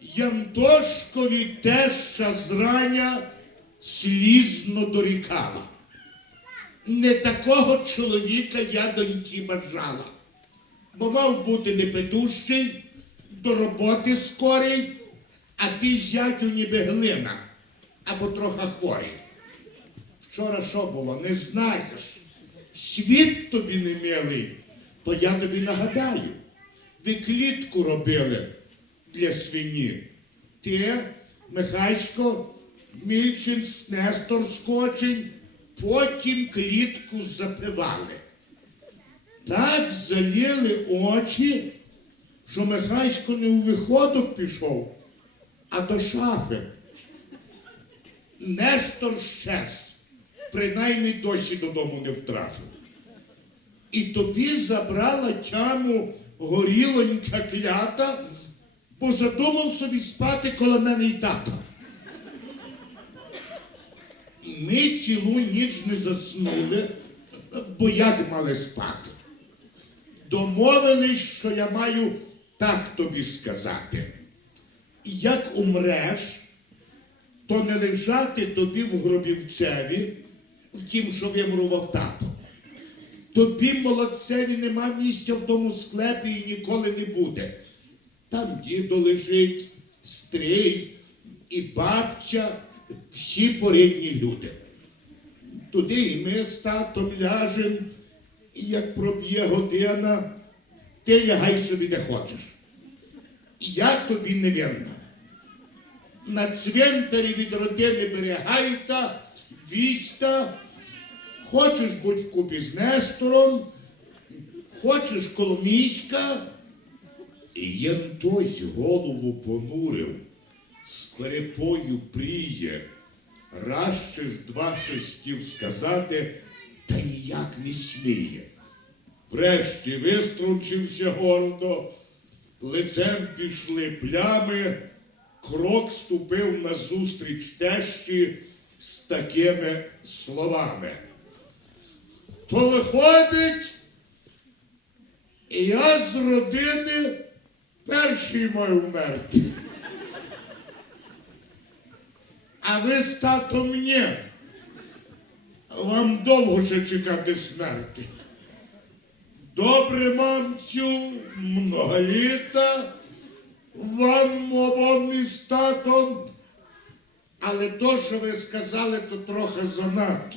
Янтошкові теща зрання слізно дорікала. Не такого чоловіка я доньці бажала, бо мав бути непетущий, до роботи скорий, а ти зятю ніби глина або трохи хворий. Вчора що було, не знаєш. Світ тобі не милий, то я тобі нагадаю. Ви клітку робили для свині. Ти, Михайсько, Мільчин, Нестор Скочень, потім клітку запивали. Так заліли очі, що Михайсько не у виходок пішов, а до шафи. Нестор щез, принаймні досі додому не втратив. І тобі забрала тяму горілонька клята, бо задумав собі спати коло мене й тата. Ми цілу ніч не заснули, бо як мали спати. Домовились, що я маю так тобі сказати. Як умреш, то не лежати тобі в гробівцеві, в тім, що вимрував тато. Тобі, молодцеві, нема місця в тому склепі і ніколи не буде. Там дідо лежить, стрій і бабча, всі порідні люди. Туди і ми з татом ляжем, і як проб'є година, ти лягай собі де хочеш. І я тобі не винна. На цвинтарі від родини Берегайта, віста, хочеш будь вкупі з Нестором, хочеш коло і єнтось голову понурив, з перепою пріє, раз ще з два шестів сказати, та ніяк не сміє. Врешті виструнчився гордо, лицем пішли плями, крок ступив назустріч тещі з такими словами. То виходить, я з родини перший маю вмерти. А ви з татом ні. Вам довго ще чекати смерті. Добре, мамцю, много літа, вам обом із татом, але то, що ви сказали, то трохи занадто.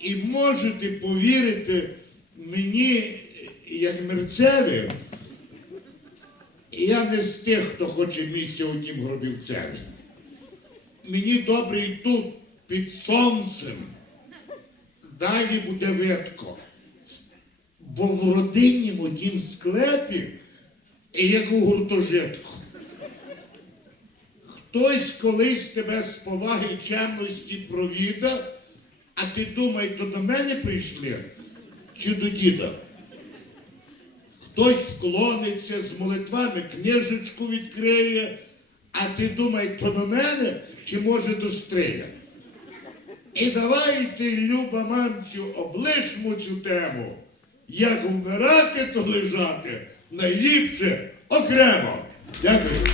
І можете повірити мені, як мерцеві, я не з тих, хто хоче місця у тім гробівцеві. Мені добре і тут, під сонцем. Далі буде видко. Бо в родині моїм склепі, як у гуртожитку. Хтось колись тебе з поваги чемності провіда, а ти думай, то до мене прийшли чи до діда. Хтось вклониться з молитвами, книжечку відкриє, а ти думай, то до мене чи може до стрия. І давайте, люба мамцю, облишмо цю тему. Як вмирати, то лежати найліпше окремо. Дякую.